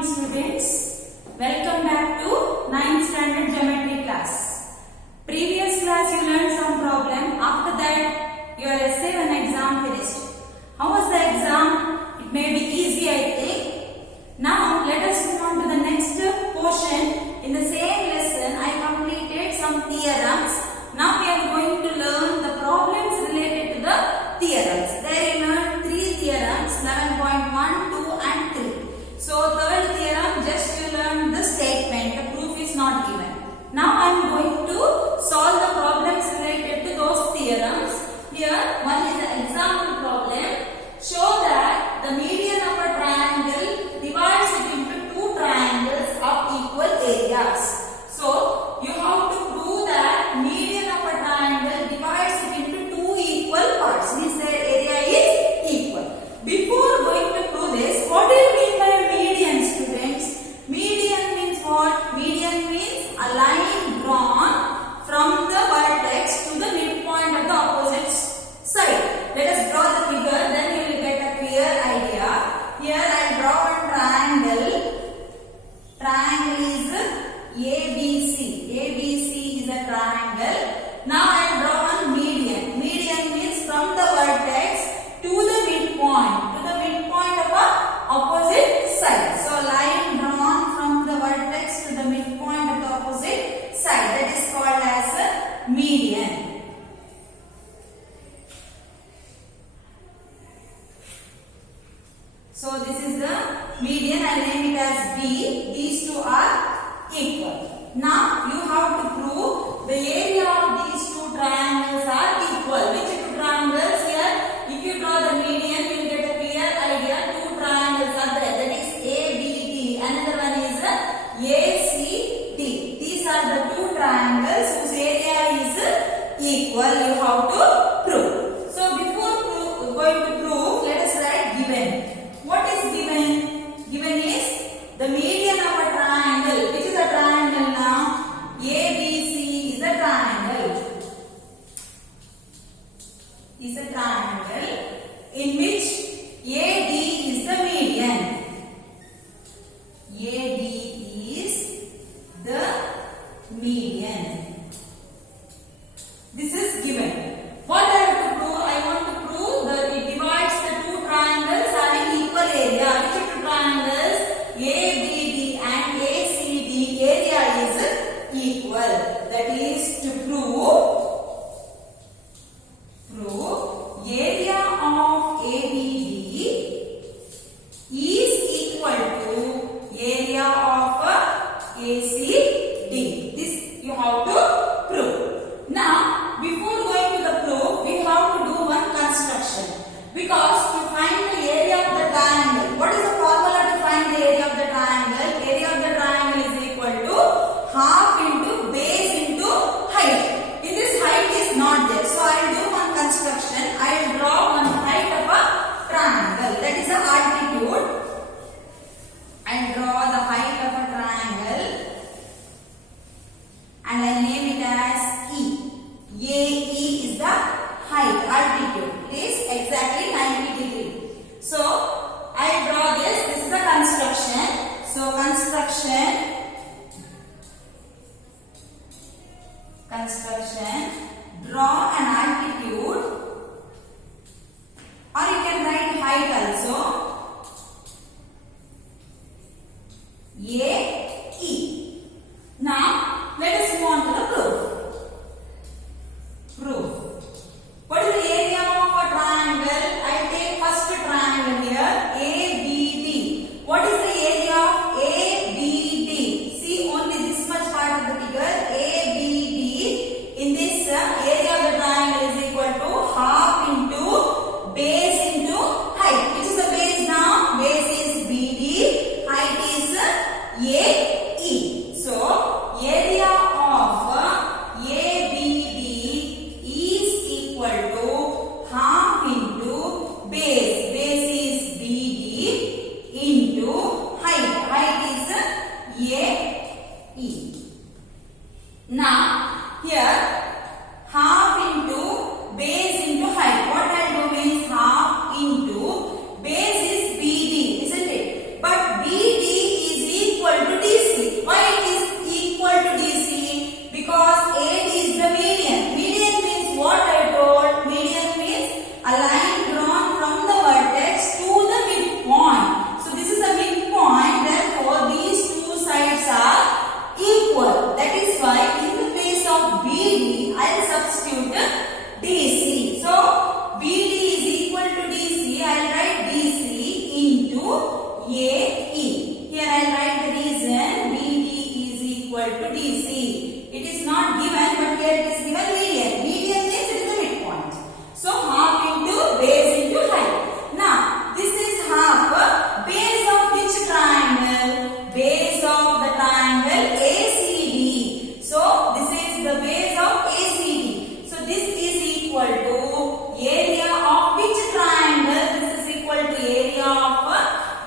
morning students. Welcome back to 9th standard geometry class. Previous class you learned some problem. After that your essay and exam finished. How was the exam? It may be easy I think. Now let us move on to the next portion. In the same lesson I completed some theorems. Now we are going to learn the problems related to the theorems. There you learned 3 theorems, 11.1, 2 and 3. So third theorem just you learn the statement, the proof is not given. Now I am going to solve the problems related to those theorems. Here one is the example problem. Show that the median of a triangle divides it into 2 triangles of equal areas. So you have to prove that median of a triangle divides it into 2 equal parts. Means their area is equal. Before going to prove this, what do you mean by median, students? Median means what? Median means a line drawn from the vertex to the midpoint of the opposite side. Let us draw the figure, then you will get a clear idea. Here I draw a triangle. Triangle is ABC. ABC is a triangle. Now I draw one median. Median means from the vertex to the midpoint of a opposite side. So line drawn from the vertex to the midpoint of the opposite side. That is called as a median. So this is the median. I name it as B. These two are equal. Now you have to prove the area of these 2 triangles are equal. Which 2 triangles here? If you draw the median, you will get a clear idea. 2 triangles are there. That is ABD. Another one is ACD. These are the 2 triangles whose area is equal. You have to prove. So before going to prove, let us write given. What is given? Given is the median of a triangle. Which is a triangle now? ABC is a triangle.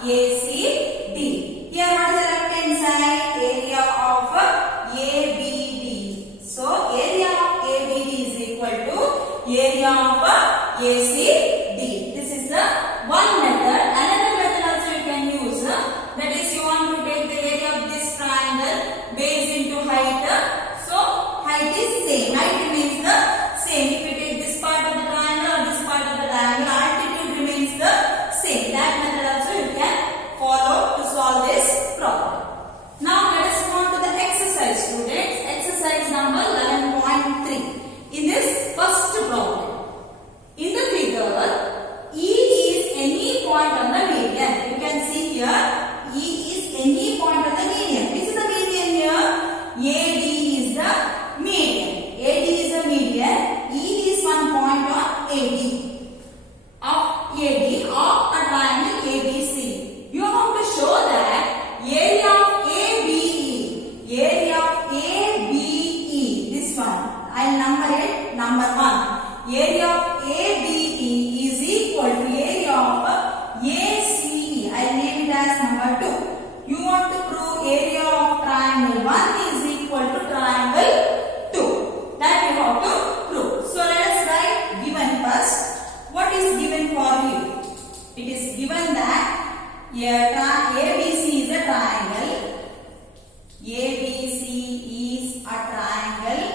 ACD. Here what is the left hand side? Area of ABD. So area of ABD is equal to area of ACD. This is the one method. Another method also you can use. That is, you want to take the area of this triangle base into height. So height is same. Height remains the same. If you take this part of the triangle or this part of the triangle, altitude remains the same. That method also you can follow to solve this problem. Now let us move on to the exercise, students. Exercise number 11.3. In this first problem, in the figure, E is any point on the median. You can see here, E is any point on the median. Which is the median here? AD is the median. AD is the median. E is one point on AD of a triangle ABC. You have to show that area of ABE, area of ABE, this one, I'll number it, number 1. Area of ABE is equal to area of ACE. I'll name it as number 2. You want to prove area of triangle 1 is equal to triangle 2. That you have to prove. So let us write given first. What is given for you? It is given that ABC is a triangle. ABC is a triangle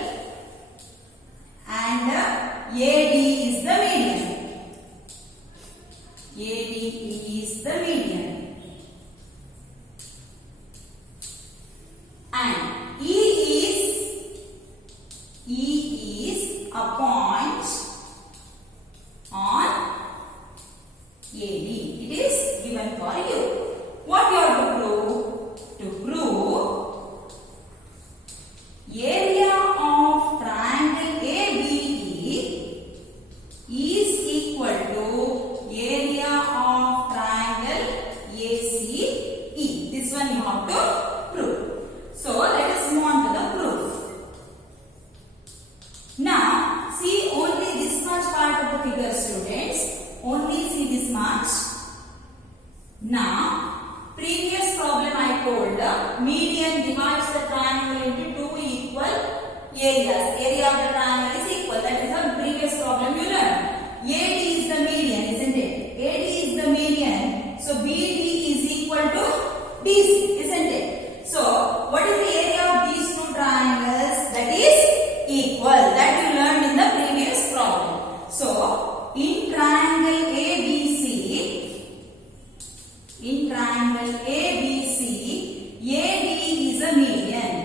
and AD is the median. AD is the median. And E is a point on AD. It is given for you. What you have to prove? To prove area of triangle ABE is equal to area of triangle ACE. This one you have to prove. So let us move on to the proof. Now see only this much part of the figure, students. Only see this much. Now, previous problem I told, median divides the triangle into two equal areas. Area of the triangle is equal. That is the previous problem you learned. AD is the median, isn't it? AD is the median. So BD is equal to DC, isn't it? So what is the area of these two triangles? That is equal. That you learned in the previous problem. So in triangle ABC, AD is a median.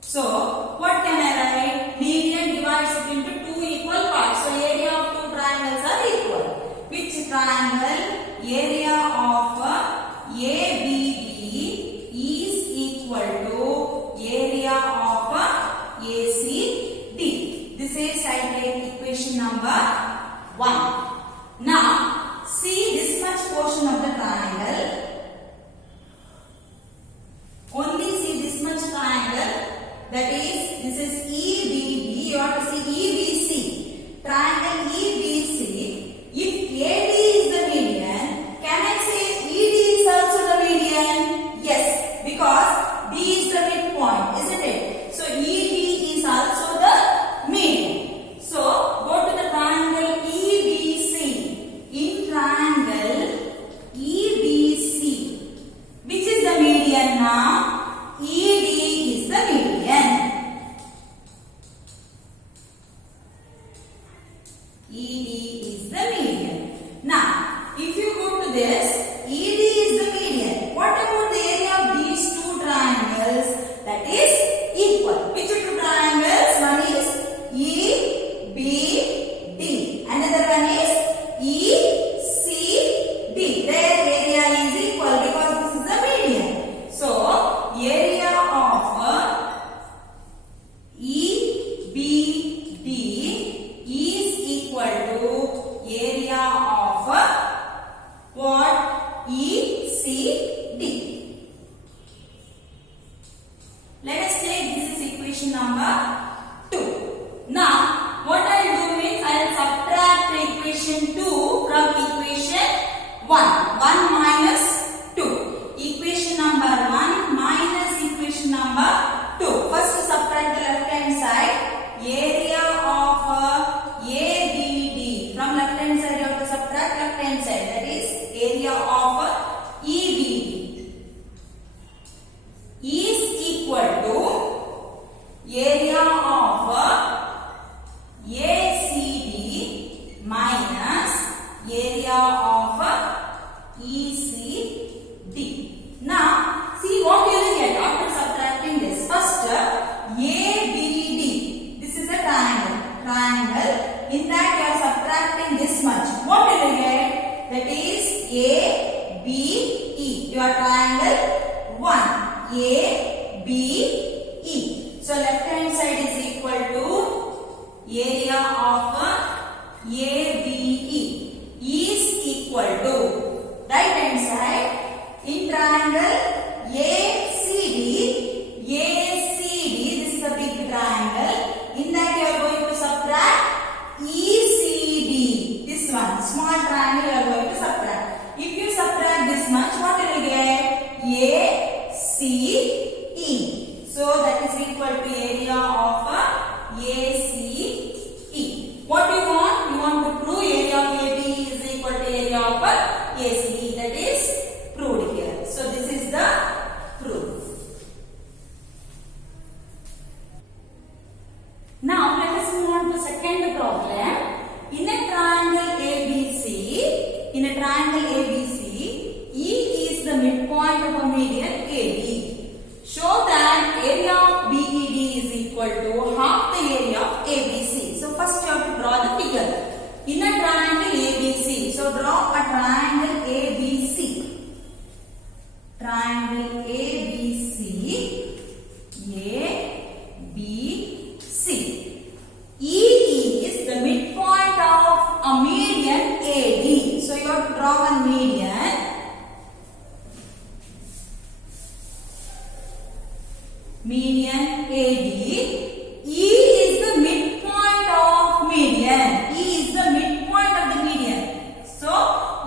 So what can I write? Median divides it into two equal parts. So area of two triangles are equal. Which triangle? Area of ABD is equal to area of ACD. This is I take equation number 1. Now see this much portion of the triangle. Only see this much triangle. That is, this is EBD. You have to see EBC. Triangle EBC. If AD is the median, can I say ED is also the median? Yes, because D is the midpoint, isn't it? So ED is also the median. So go to the triangle EBC. In triangle EBC, which is the median now? ED is the median. ED is the median. Now, if you go to this, ED is the median. What about the area of these two triangles? That is equal. Which two triangles? One is EBD. Another one is ECD. Their area is equal because this is the median. So, area of EBD is equal to area of what? ECD. Let us take this is equation number 2. Now, what I will do is I will subtract the equation equation 2 from equation 1. 1 minus 2. Equation number 1 minus equation number 2. First subtract the left hand side. Area of ABD. From left hand side you have to subtract left hand side. That is area of EBD is equal to area of ACD minus area of ECD. Now, see what you will get after subtracting this. First, ABD. This is a triangle. In that you are subtracting this much. What you will get? That is ABE. Your triangle 1. ABE. So left hand side is equal to area of ABE is equal to right hand side in triangle ACD. This is a big triangle. In that you are going to subtract ECD. This one, small triangle you are going to subtract. If you subtract this much, what will you get? ACE. So that is equal to area of ACE. What do you want? You want to prove area of AB is equal to area of ACE. That is proved here. So this is the proof. Now let us move on to second problem. In a triangle ABC, E is the midpoint of a median AD. Show that area of BED is equal to half the area of ABC. So first you have to draw the figure. In a triangle ABC, so draw a triangle ABC. Triangle ABC. E is the midpoint of a median AD. So you have to draw one median. Median AD. E is the midpoint of median. E is the midpoint of the median. So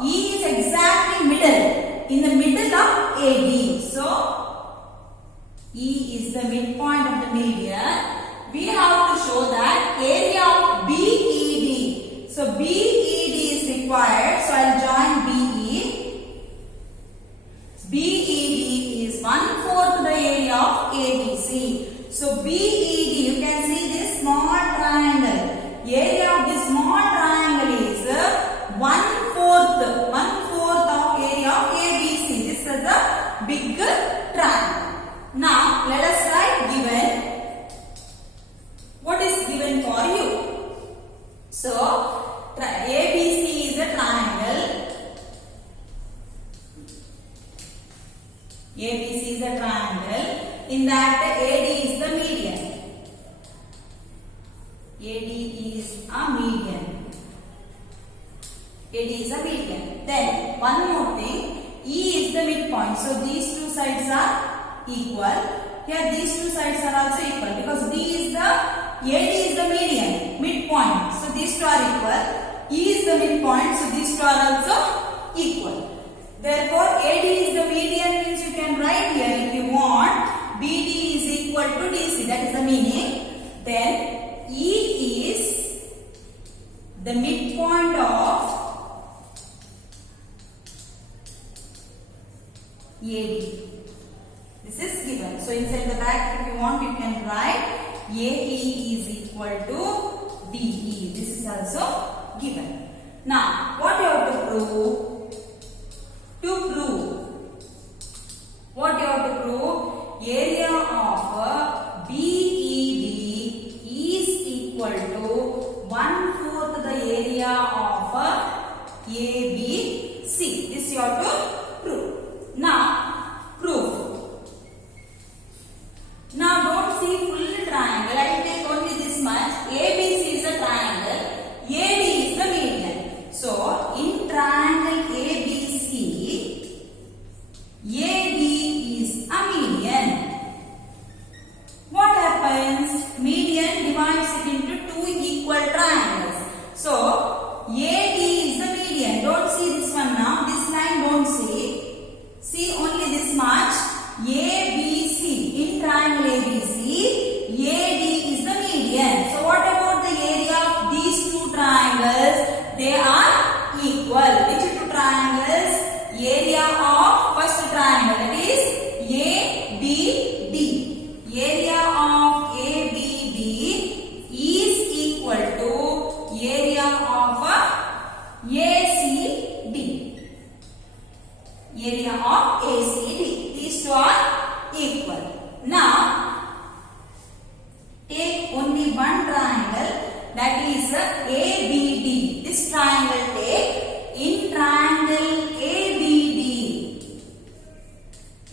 E is exactly middle. In the middle of AD. So E is the midpoint of the median. We have to show that area of BED. So BED is required. So I'll join BE. BED is 1/4 the area of ABC. So BED, you can see this small triangle. Area of this small triangle is 1/4 of area of ABC. This is the big triangle. Now let us write given. What is given for you? So ABC is a triangle. ABC is a triangle. In that AD is the median. AD is a median. AD is a median. Then one more thing. E is the midpoint. So these two sides are equal. Here these two sides are also equal because AD is the median, midpoint. So these two are equal. E is the midpoint. So these two are also equal. Therefore, AD is the median means you can write here if you want. BD is equal to DC. That is the meaning. Then E is the midpoint of AD. This is given. So inside the bracket if you want you can write AE is equal to DE. This is also given. Now what you have to prove? What you have to prove? Area of BED is equal to 1/4 the area of ABC. This you have to prove. Now proof. Now don't see full triangle. I will take only this much. ABC is a triangle. AD is the median. So in triangle ABC, AD is a median. What happens? Median divides it into two equal triangles. So AD They are equal. Which two triangles? Area of first triangle, that is ABD. Area of ABD is equal to area of ACD. Area of ACD. These two are equal. Now, take only one triangle, that is ABD. This triangle take.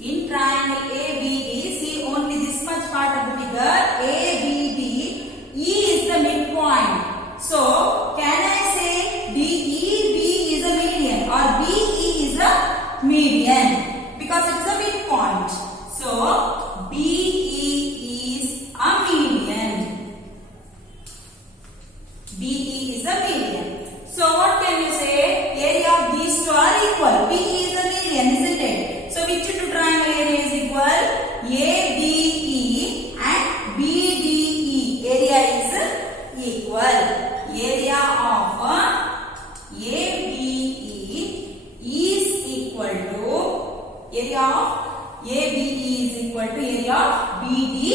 In triangle ABD, see only this much part of the figure. ABD, E is the midpoint. So, can I say DEB is a median or BE is a median? Because it's a midpoint. So, BE is a median. BE is a median. So, what can you say? Area of these two are equal. BE is a median, isn't it? So, which two triangle area is equal? ABE and BDE. Area is equal. Area of ABE is equal to area of ABE is equal to area of BDE.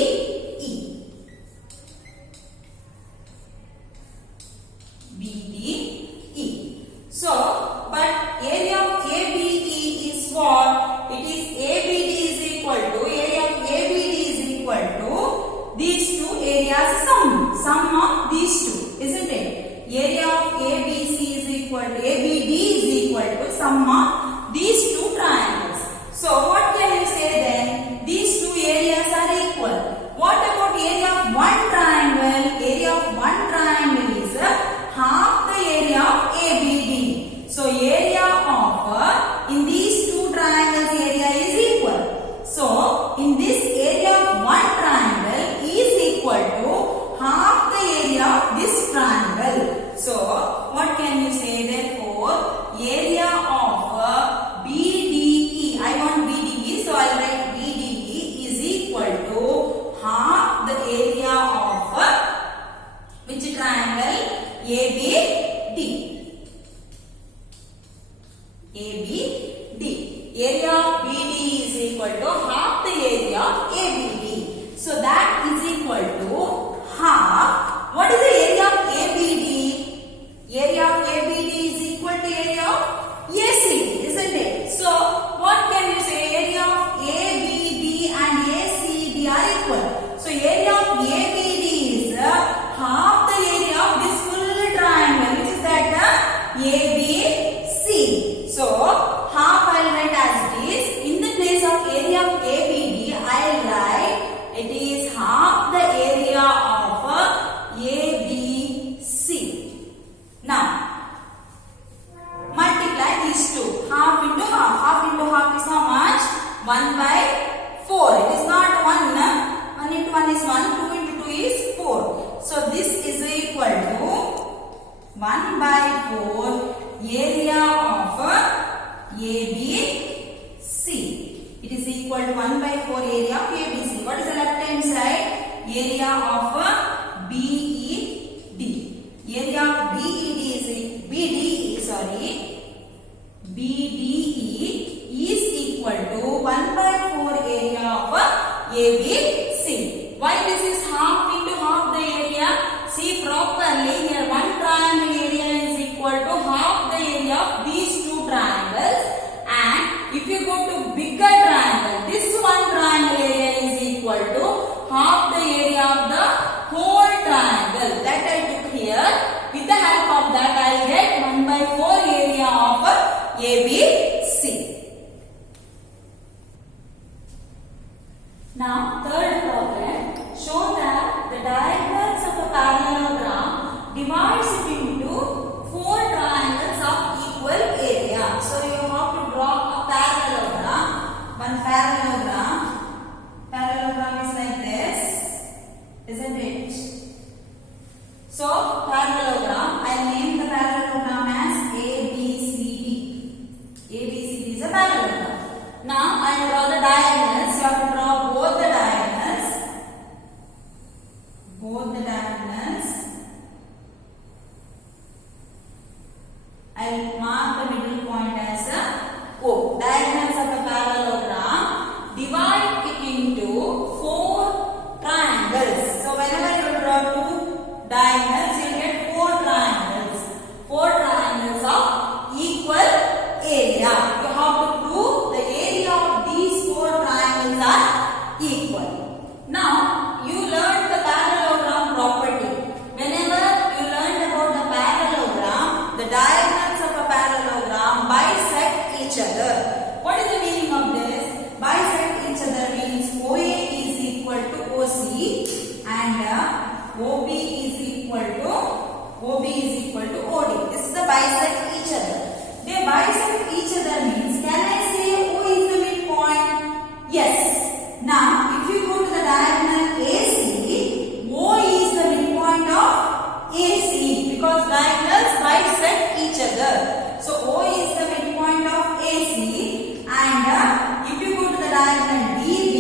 So, but area of ABE is what? It is ABD is equal to, area of ABD is equal to these two areas sum of these two, isn't it? Area of ABC is equal to, ABD is equal to sum of these two triangles. So, what can you say then? These two areas are equal. What about area of one triangle? Area of one triangle is half the area of ABD. So, area of, in these two triangles area is equal. So, in this area of one triangle is equal to half the area of this triangle. So, what can you say therefore? Area of BDE, I want BDE, so I will write BDE is equal to half the area of which triangle? ABD. ABD. Area of BD is equal to half the area of ABD. So that is equal to half. What is the area of ABD? Area of ABD is equal to area of ACD, isn't it? So what can you say? Area of ABD and ACD are equal. So area of ABD is half the area of this full triangle, which is that ABC. So half I will write as it is. In the place of area of ABD, I will write it is half the area of ABC. Now, multiply these two. Half into half. Half into half is how much? 1 by 4. It is not 1. 1 into 1 is 1. 2 into 2 is 4. So, this is equal to 1 by 4 area of ABC. It is equal to 1 by 4 area of ABC. What is the left hand side? Area of BED. Area of BDE is equal to 1 by 4 area of ABC. Why this is half into half the area? See properly here, one triangle area is equal to half the area of these two triangles, and if you go to bigger triangle, this one triangle area is equal to half the area of the whole triangle. That I took here. With the help of that I will get 1 by 4 area of ABC. Now third problem. Show that the diagonals of a parallelogram divides it into 4 triangles of equal area. So you have to draw a parallelogram. One parallelogram. Parallelogram is like this, isn't it? So parallelogram, I name the parallelogram as ABCD. I'll mark the middle point as a O. Diagonals of a parallelogram divide it into 4 triangles. So whenever you draw 2 diagonals, you get 4 triangles. 4 triangles of equal area. You have to prove the area of these 4 triangles are equal. Now you learned the parallelogram property. Whenever you learned about the parallelogram, the diagonals of a parallelogram bisect each other. What is the meaning of this? Bisect each other means OA is equal to OC and OB is equal to OD. This is the bisect each other. They bisect each other means, can I say O is the midpoint? Yes. Now if you go to the diagonal AC, O is the midpoint of AC because diagonals bisect each other. So O is the midpoint of AC and if you go to the diagonal DB,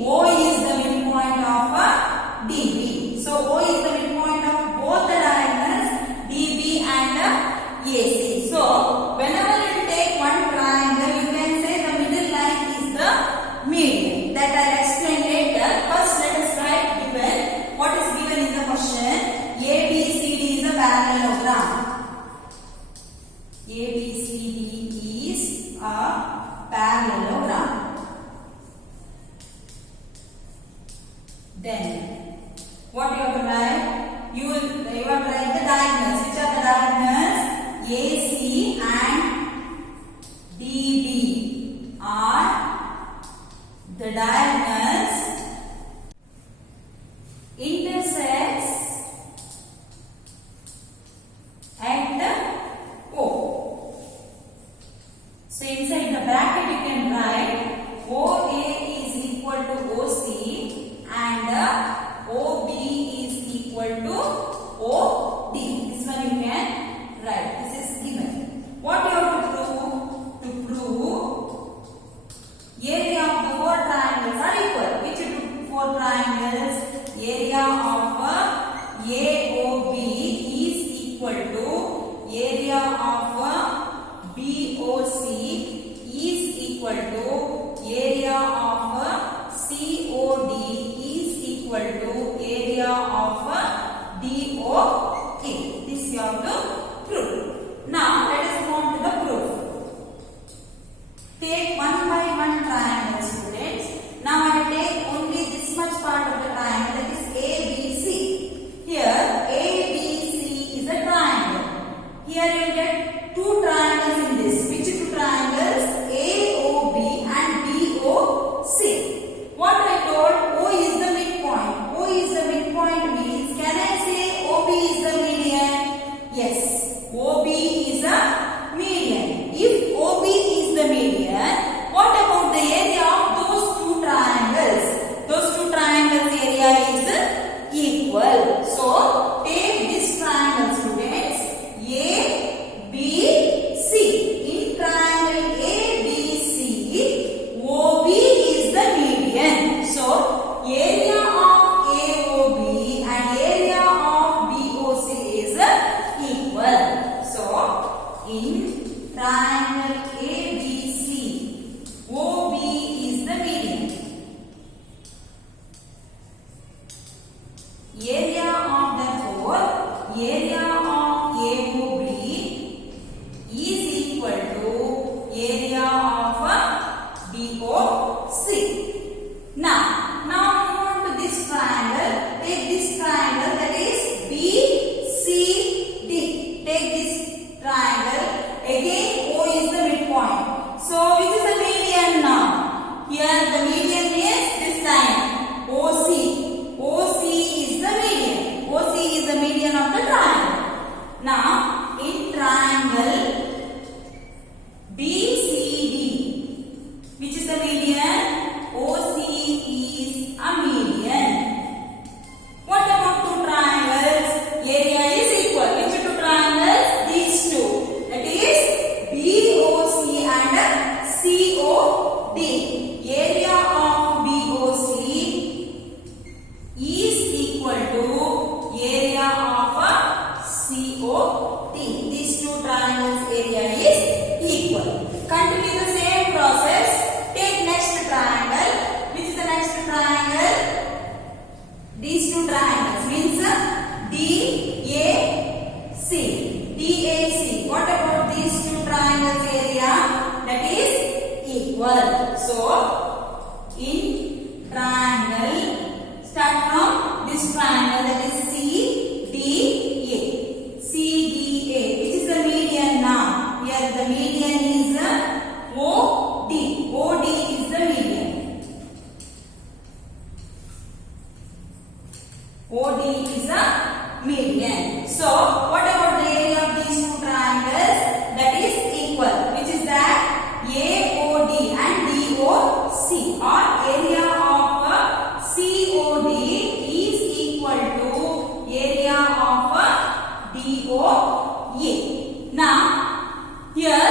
O is the midpoint of DB. So O is the midpoint of both the diagonals DB and AC. So whenever you take one triangle, you can say the middle line is the median. That I'll explain later. First let us write given. What is given in the question? ABCD is a parallelogram. ABCD is a parallelogram. Then what you have to write? You have to write the diagonals. Which are the diagonals? AC and DB are the diagonals intersects at O. So inside the bracket you can write OA is equal to OC and OB is equal to OD. This one you can write. This is given. What you have to prove? To prove area of the 4 triangles are equal. Which 4 triangles? Area of AOB is equal to area of BOC is equal to area of COD is equal to area of DOK. This you have to prove. Now let us go on to the proof. Take one by one triangle, students. Now I will take only this much part of the triangle, that is ABC. Here ABC is a triangle. Here you will get 2 triangles in this. Which 2 triangles? AOB and BOC. What I told, O is the midpoint. O is the midpoint means, can I say OB is the median? Yes, OB is a median. If OB is the median, what about the area of those 2 triangles? Those 2 triangles area is equal. So take this triangle, students, A, B, C. In triangle A, B, C, OB is the median. So area of AOB and area of BOC is equal. So in triangle ABC, OB is the median. Area of therefore area of AOB is equal to area of BOC. Now move on to this triangle. Take this triangle, that is BCD. Take this triangle. Again O is the midpoint. triangle's area is equal. Continue the same process. Take next triangle. Which is the next triangle? These two triangles means DAC. DAC. What about these two triangles area? That is equal. So in triangle, start from this triangle, that is CDA. CDA, which is the median now. Here the median is OD. OD is the median. OD is the median. So what about the area of these two triangles? That is equal. Which is that? AOD and DOC, or area of COD is equal to area of DOA. Now here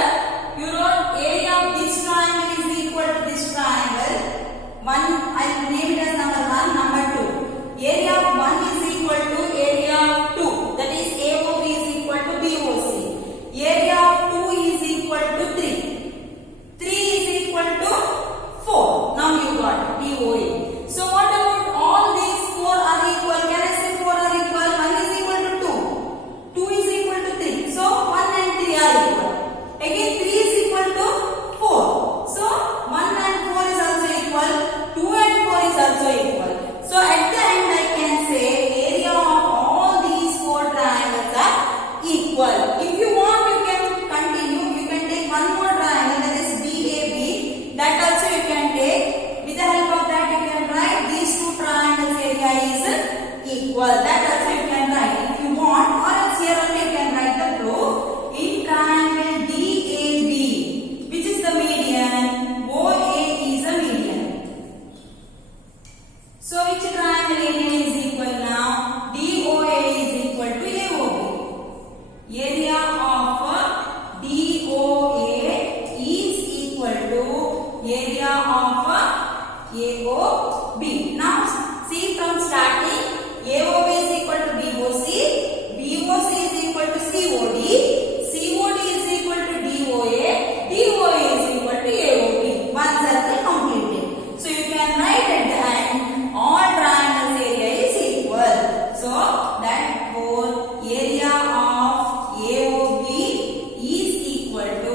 you wrote area of this triangle is equal to this triangle. One, I name it as number 1, number 2. Area of 1 is equal to area of 2. That is AOB is equal to BOC. Area of 2 is equal to 3. 3 is equal to 4. Now you got DOA. So what about all these 4 are equal? Can I say 4 are equal? 1 is equal to 2. 2 is equal to 3. So 1 and 3 are equal. Again 3 is equal to 4. So 1 and 4 is also equal. 2 and 4 is also equal. So at the end I can say area of all these 4 triangles are equal. If you want you can continue. You can take one more triangle, that is BAB. That also you can take. With the help of that you can write these two triangles area is equal. That also you can write if you want, or else here only you can write the proof. In triangle DAB, which is the median, OA is the median. So which triangle area is equal now? DOA is equal to AOB. Area of DOA is equal to area of AOB. Now see from starting, AOB is equal to BOC, BOC is equal to COD, COD is equal to DOA, DOA is equal to AOB. One circle completed. So you can write at the end all triangles area is equal. So therefore area of AOB is equal to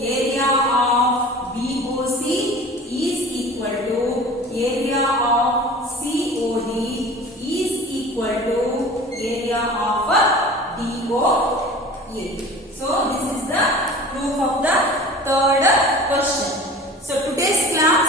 area of BOC is equal to area of COD is equal to area of DOA. So this is the proof of the third question. So today's class